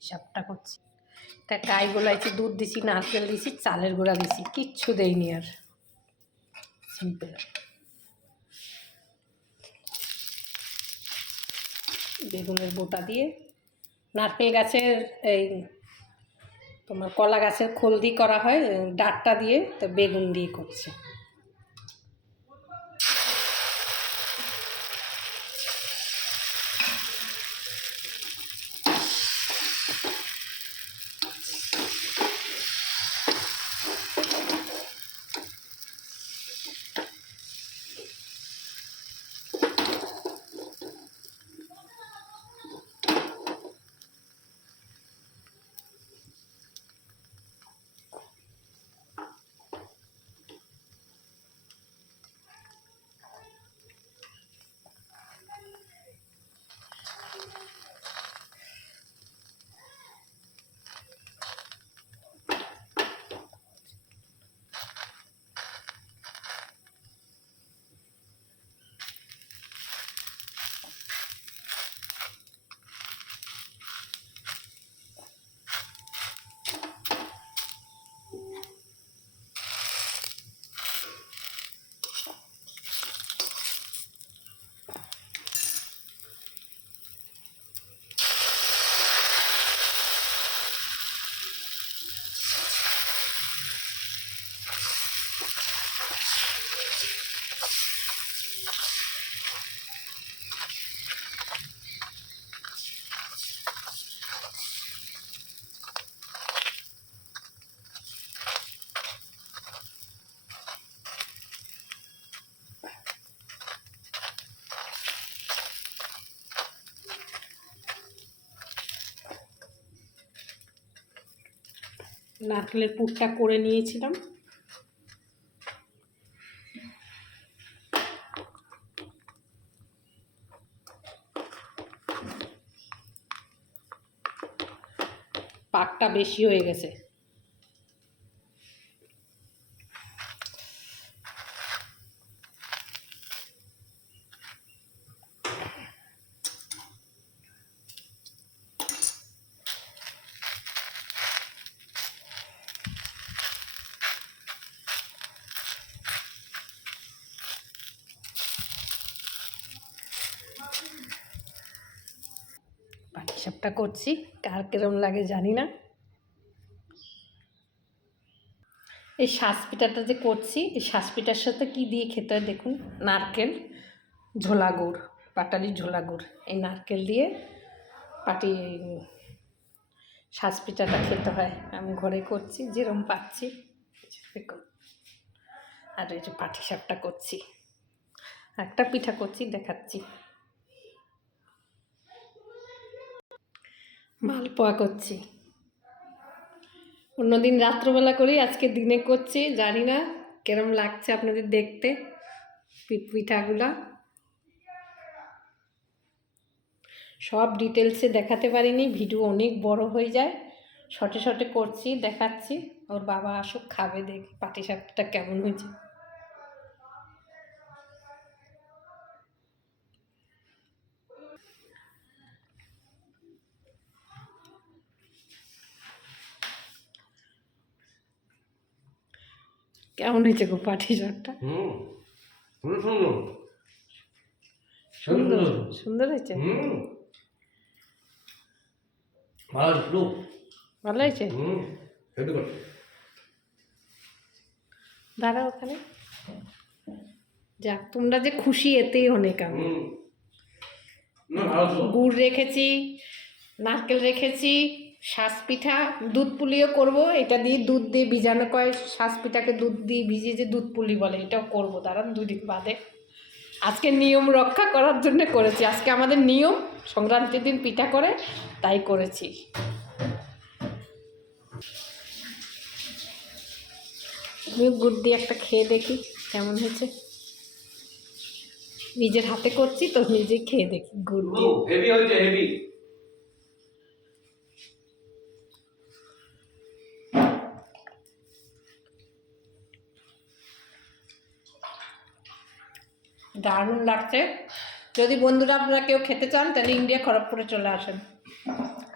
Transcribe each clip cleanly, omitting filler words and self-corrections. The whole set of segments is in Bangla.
হিসাবটা করছি। তা গাই গোলাইছি, দুধ দিছি, নারকেল দিছি, চালের গুঁড়া দিছি, কিচ্ছু দেইনি আর। সিম্পল। বেগুনের বোটা দিয়ে নারকেল গাছের এই তোমার কলা গাছের খোল দিয়ে করা হয়, ডাঁটটা দিয়ে, তো বেগুন দিয়ে করছি। নারকেলের পুরটা করে নিয়েছিলাম। পাকটা বেশি হয়ে গেছে। পাটিসাপটা করছি, কার কিরম লাগে জানি না। এই শাঁসপিঠাটা যে করছি, এই শাঁসপিঠার সাথে কি দিয়ে খেতে হয় দেখুন। নারকেল, ঝোলা গুড়, পাটালি ঝোলা গুড়, এই নারকেল দিয়ে পাটি শাঁসপিঠাটা খেতে হয়। আমি ঘরে করছি, যেরকম পাচ্ছি দেখুন। আর এই যে পাটিসাপটা করছি, একটা পিঠা করছি, দেখাচ্ছি। মালপোয়া করছি, অন্যদিন রাত্রবেলা করি, আজকে দিনে করছি। জানি না কেরম লাগছে আপনাদের দেখতে পিঠাগুলা। সব ডিটেলসে দেখাতে পারিনি, ভিডিও অনেক বড় হয়ে যায়। শর্টে শর্টে করছি, দেখাচ্ছি। ওর বাবা আসুক, খাবে, দেখি পাটিসাপটা কেমন হয়েছে। কেমন হয়েছে গো পাটিসাপটা? সুন্দর সুন্দর হয়েছে। ভালো হয়েছে। দাঁড়া ওখানে। যাক, তোমরা যে খুশি এতেই অনেক। আমি গুড় রেখেছি, নারকেল রেখেছি, শাঁসপিঠা, দুধ পুলিও করবো। এটা দিয়ে দুধ দিয়ে ভিজানো কয়, শাঁসপিঠাকে দুধ দিয়ে ভিজিয়ে যে দুধ পুলি বলে, এটাও করবো। দাঁড়ান, 2 দিন বাদে। আজকে নিয়ম রক্ষা করার জন্য করেছি। আজকে আমাদের নিয়ম, সংক্রান্তির দিন পিঠা করে, তাই করেছি। আমি গুড় দিয়ে একটা খেয়ে দেখি কেমন হয়েছে। নিজের হাতে করছি তো, নিজে খেয়ে দেখি গুড় দিয়ে। হেভি হয়েছে, হেভি। দারুণ লাগছে। যদি বন্ধুরা আপনারা কেউ খেতে চান, তাহলে ইন্ডিয়া খড়গপুরে চলে আসেন।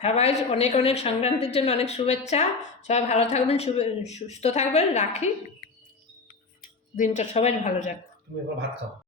সবাই অনেক অনেক সংক্রান্তির জন্য অনেক শুভেচ্ছা। সবাই ভালো থাকবেন, সুস্থ থাকবেন। রাখি, দিনটা সবাই ভালো যাক। তুমি এবার ভাত খাও।